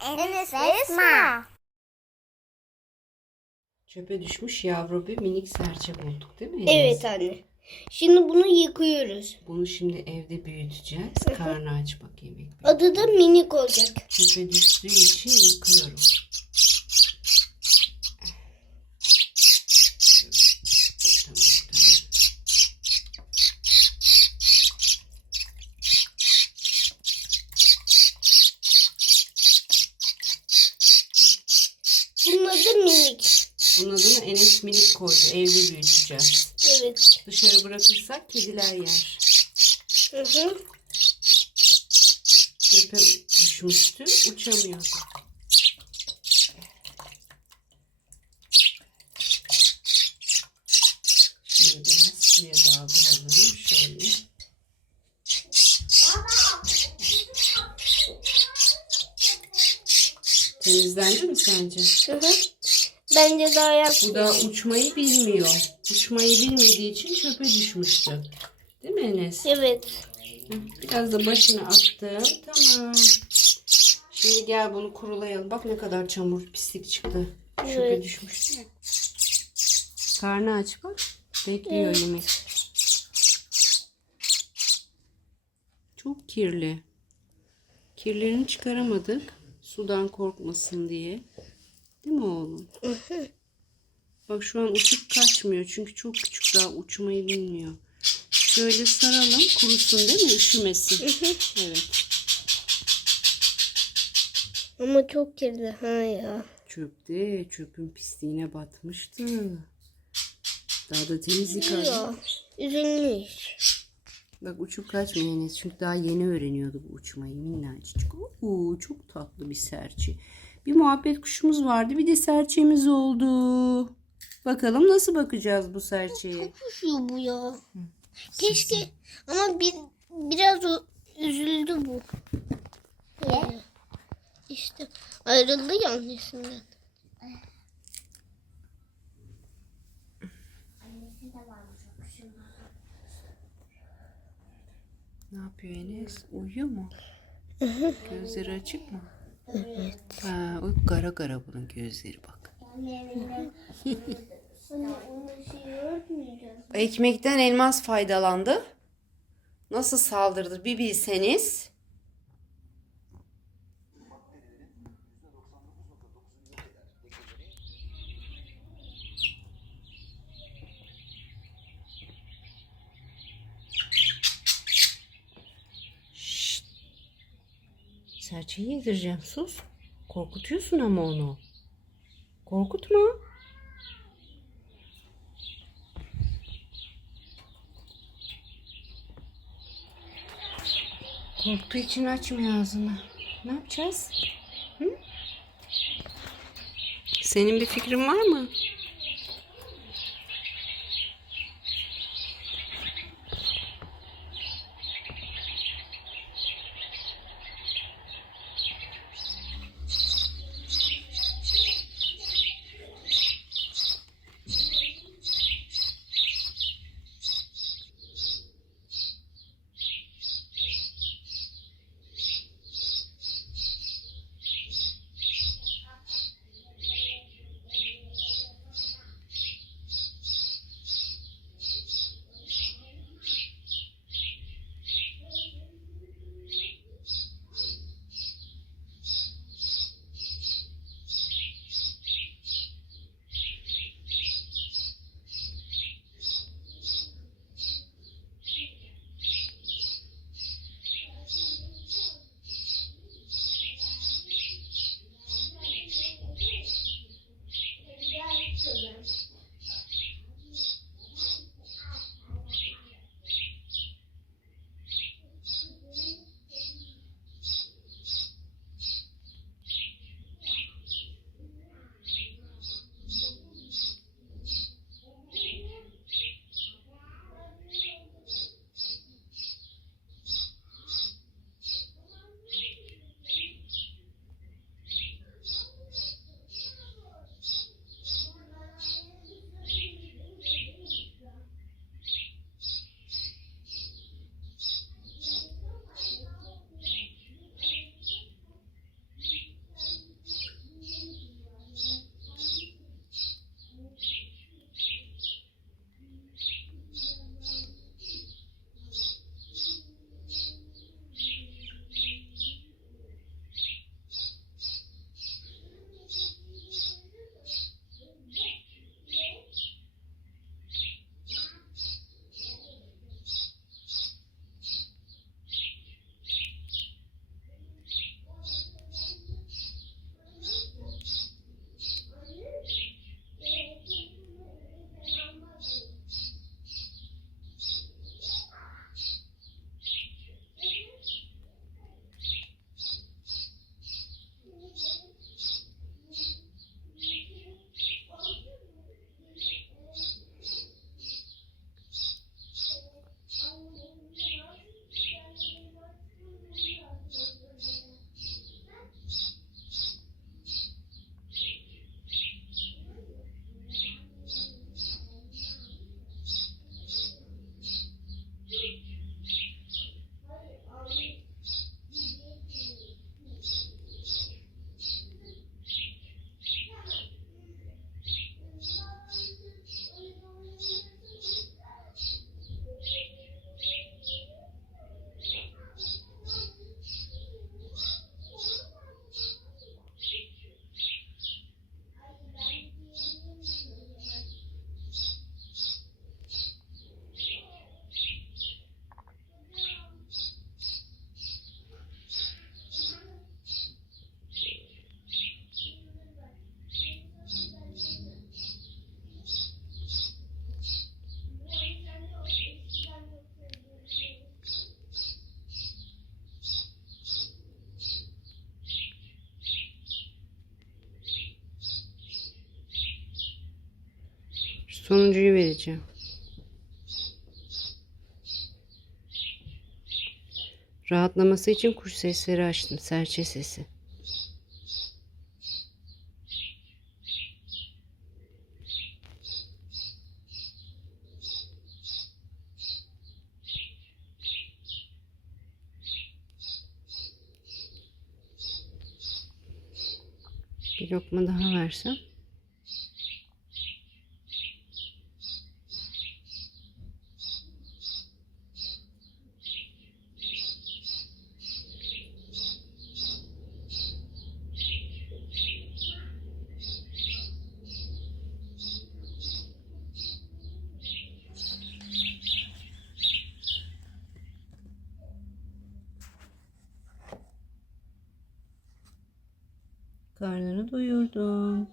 Enes Esma. Çöpe düşmüş yavru bir minik serçe bulduk değil mi? Enes? Evet anne. Şimdi bunu yıkıyoruz. Bunu şimdi evde büyüteceğiz. Karnı aç bakayım. ekmek. Adı da minik olacak. Çöpe düştüğü için yıkıyorum. Tamam, tamam. Bunun adı minik. Bunun minik koydu. Evde büyüteceğiz. Evet. Dışarı bırakırsak kediler yer. Hı hı. Çöpe düşmüştü. Uçamıyordu. Şimdi biraz suya daldıralım. Şöyle. Temizlendi mi sence? Hı hı. Bence daha yap. Bu da uçmayı bilmiyor. Uçmayı bilmediği için çöpe düşmüştü. Değil mi Enes? Evet. Biraz da başına attım. Tamam. Şimdi gel bunu kurulayalım. Bak ne kadar çamur pislik çıktı. Çöpe Evet. düşmüştü ya. Karnı aç bak. Bekliyor yemek. Çok kirli. Kirlerini çıkaramadık. Sudan korkmasın diye. Değil mi oğlum? Bak şu an uçup kaçmıyor. Çünkü çok küçük daha uçmayı bilmiyor. Şöyle saralım kurusun değil mi? Üşümesin. Evet. Ama çok kirli. Ha ya. Çöpte çöpün pisliğine batmıştı. Daha da temizlik aldı. Ya. Üzülmüş. Bak uçup kaçmıyor Enes. Çünkü daha yeni öğreniyordu bu uçmayı minnacık. Oo, çok tatlı bir serçe. Bir muhabbet kuşumuz vardı. Bir de serçemiz oldu. Bakalım nasıl bakacağız bu serçeye. Kuşuyor bu ya. Keşke ama bir biraz o- üzüldü bu. Ne? İşte ayrıldı ya annesinden. Ne yapıyor Enes? Uyuyor mu? Gözleri açık mı? Evet. Ha, o gara gara bunun gözleri bak. Ekmekten elmas faydalandı. Nasıl saldırdı bir bilseniz. Serçeyi yedireceğim sus. Korkutuyorsun ama onu. Korkutma. Korktuğu için açmıyor ağzını. Ne yapacağız? Hı? Senin bir fikrin var mı? Sonuncuyu vereceğim. Rahatlaması için kuş sesleri açtım. Serçe sesi. Bir lokma daha versem. Karnını doyurdum.